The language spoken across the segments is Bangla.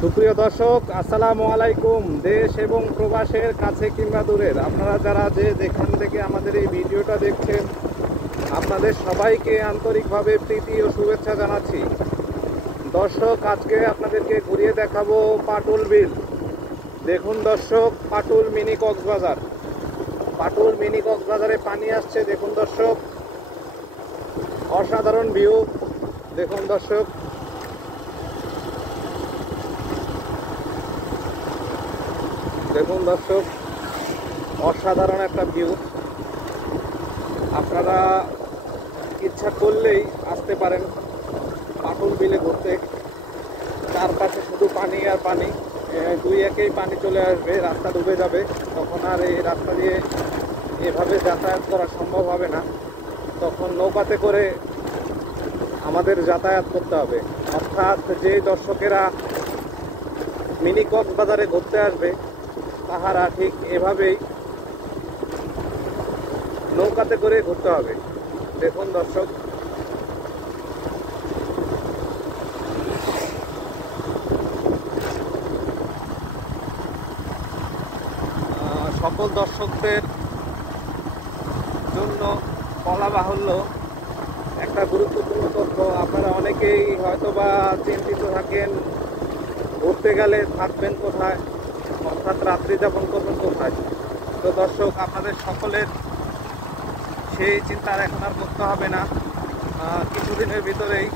সুপ্রিয় দর্শক, আসসালামু আলাইকুম। দেশ এবং প্রবাসের কাছে কিংবা দূরের আপনারা যারা যেখান থেকে আমাদের এই ভিডিওটা দেখছেন, আপনাদের সবাইকে আন্তরিকভাবে প্রীতি ও শুভেচ্ছা জানাচ্ছি। দর্শক, আজকে আপনাদেরকে ঘুরিয়ে দেখাবো পাটুল বিল। দেখুন দর্শক, পাটুল মিনি কক্সবাজার। পাটুল মিনি কক্সবাজারে পানি আসছে। দেখুন দর্শক, অসাধারণ ভিউ। দেখুন দর্শক, দেখুন দর্শক, অসাধারণ একটা ভিউ। আপনারা ইচ্ছা করলেই আসতে পারেন পাটুল বিলে ঘুরতে। চারপাশে শুধু পানি আর পানি, দুই একেই পানি চলে আসবে, রাস্তা ডুবে যাবে। তখন আর এই রাস্তা দিয়ে এভাবে যাতায়াত করা সম্ভব হবে না। তখন নৌকাতে করে আমাদের যাতায়াত করতে হবে। অর্থাৎ যে দর্শকেরা মিনি কক্সবাজারে ঘুরতে আসবে, তাহারা ঠিক এভাবেই নৌকাতে করে ঘুরতে হবে। দেখুন দর্শক, সকল দর্শকদের জন্য বলা বাহুল্য একটা গুরুত্বপূর্ণ তথ্য। আপনারা অনেকেই হয়তোবা চিন্তিত থাকেন, ঘুরতে গেলে থাকবেন কোথায়, অর্থাৎ রাত্রি যাপন করবেন কোথায়। তো দর্শক, আপনাদের সকলের সেই চিন্তা এখন আর করতে হবে না। কিছুদিনের ভিতরেই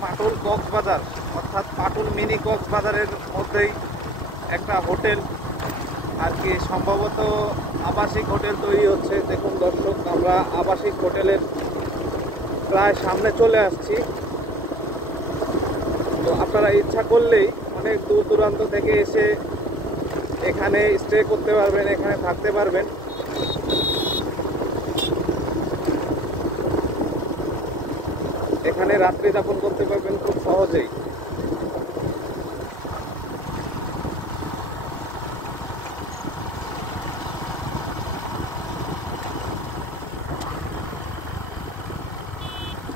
পাটুল কক্সবাজার, অর্থাৎ পাটুল মিনি কক্সবাজারের মধ্যেই একটা হোটেল আর কি, সম্ভবত আবাসিক হোটেল তৈরি হচ্ছে। দেখুন দর্শক, আমরা আবাসিক হোটেলের প্রায় সামনে চলে আসছি। তো আপনারা ইচ্ছা করলেই অনেক দূর দূরান্ত থেকে এসে এখানে স্টে করতে পারবেন, এখানে থাকতে পারবেন। এখানে রাত্রি যাপন করতে পারবেন খুব সহজেই।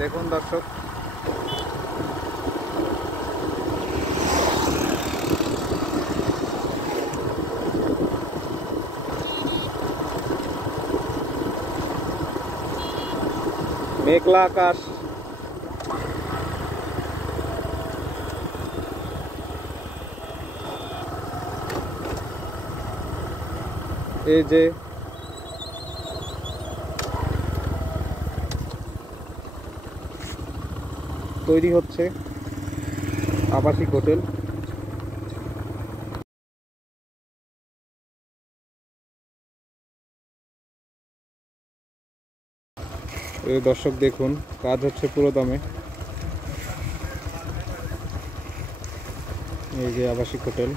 দেখুন দর্শক, মেঘলা আকাশ, এই যে তৈরি হচ্ছে আবাসিক হোটেল। এই দর্শক দেখুন, কাজ হচ্ছে পুরো দমে। এই যে আবাসিক হোটেল।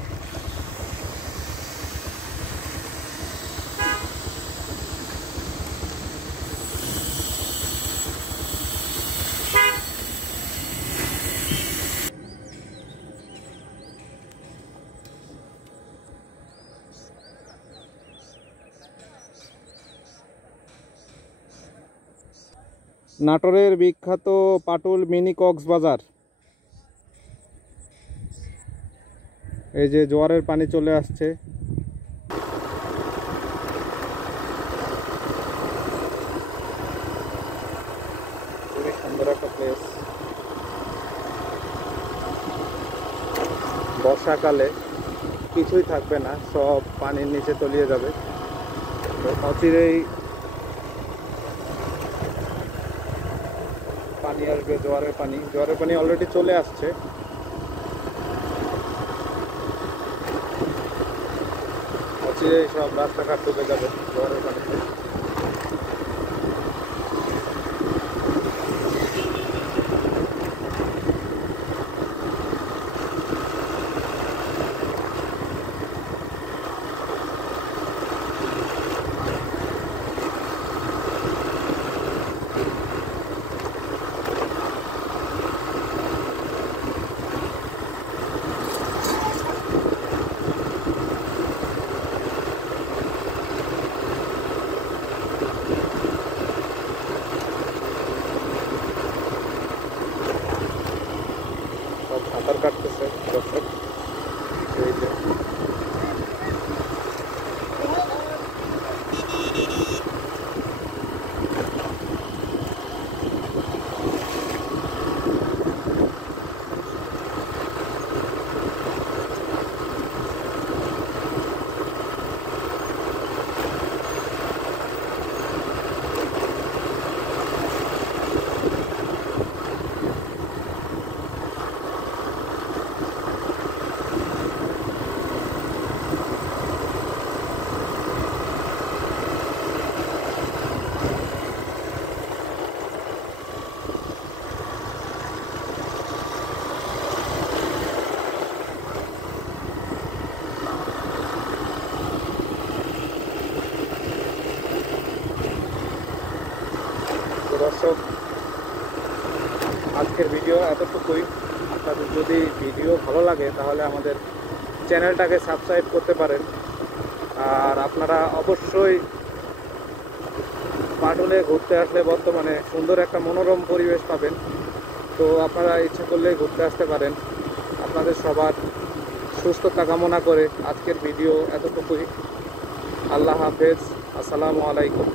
নাটোরের বিখ্যাত পাটুল মিনি কক্সবাজার। এই যে জোয়ারের পানি চলে আসছে। খুবই সুন্দর একটা প্লেস। বর্ষাকালে কিছুই থাকবে না, সব পানির নিচে তলিয়ে যাবে। তো অচিরেই পানি আসবে, জোয়ারের পানি অলরেডি চলে আসছে। অচিরেই সব রাস্তাঘাট ডুবে যাবে জোয়ারের পানিতে। তো দর্শক, আজকের ভিডিও এতটুকুই। আপনাদের যদি ভিডিও ভালো লাগে তাহলে আমাদের চ্যানেলটাকে সাবস্ক্রাইব করতে পারেন। আর আপনারা অবশ্যই পাটুলে ঘুরতে আসলে বর্তমানে সুন্দর একটা মনোরম পরিবেশ পাবেন। তো আপনারা ইচ্ছা করলে ঘুরতে আসতে পারেন। আপনাদের সবার সুস্থতা কামনা করে আজকের ভিডিও এতটুকুই। আল্লাহ হাফেজ। আসসালামু আলাইকুম।